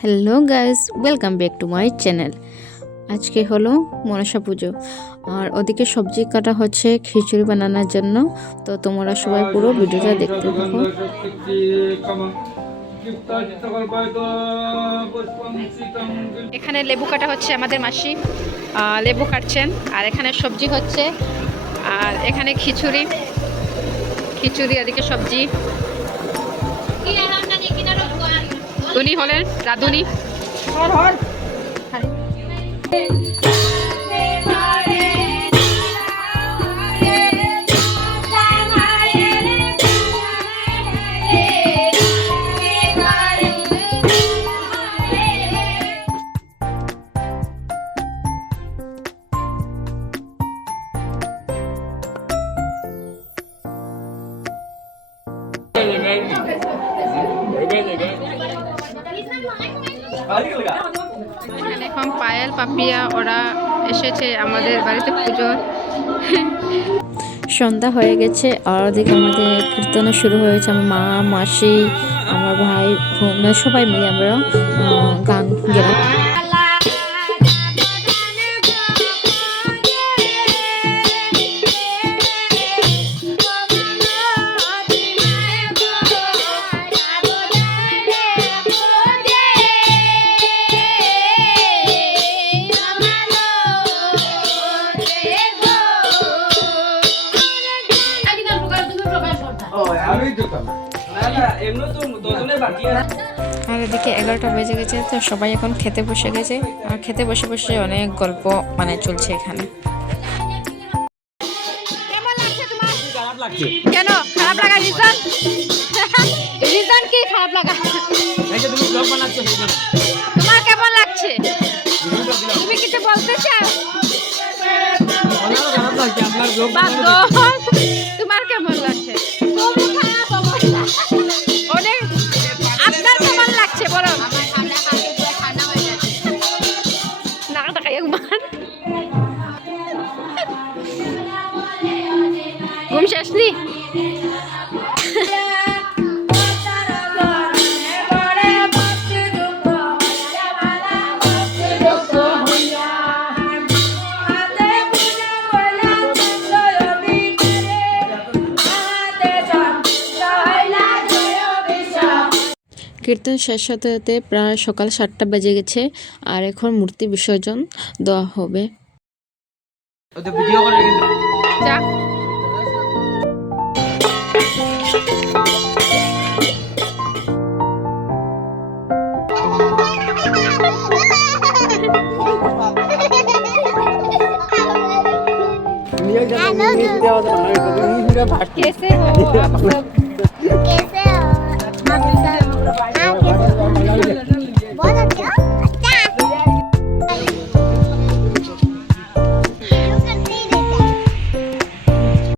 Hello guys, welcome back to my channel. আজকে হলো মনসা পুজো আর ওদিকে সবজি কাটা হচ্ছে খিচুড়ি বানানোর জন্য। তো তোমরা সবাই পুরো ভিডিওটা দেখতে থাকো। এখানে লেবু কাটা হচ্ছে, আমাদের মাসি লেবু কাটছেন, আর এখানে সবজি হচ্ছে, আর এখানে খিচুড়ি এদিকে সবজি। উনি হলেন রাঁধুনি। এখানে এখন পায়েল পাপিয়া ওরা এসেছে আমাদের বাড়িতে পুজো। সন্ধ্যা হয়ে গেছে আর ওদিকে আমাদের কীর্তনও শুরু হয়েছে। আমার মা, মাসি, আমার ভাই, বোন সবাই মিলে আমরা গান গেলাম। আর এদিকে 11টা বেজে গেছে, তো সবাই এখন খেতে বসে গেছে। আর খেতে বসে বসে অনেক গল্প চলছে এখানে। কেন খারাপ লাগা? রিজন কি খারাপ লাগা? তোমার কেমন লাগছে? তুমি কিছু বলতে চাও? তোমার কেমন লাগছে? অনেক। আপনার কেমন লাগছে বলো? না দেখাই একবার। ঘুম শেষ নি? কীর্তন শেষ হতে হতে প্রায় সকাল 7টা বেজে গেছে আর এখন মূর্তি বিসর্জন দেওয়া হবে। कैसे हो आप सब?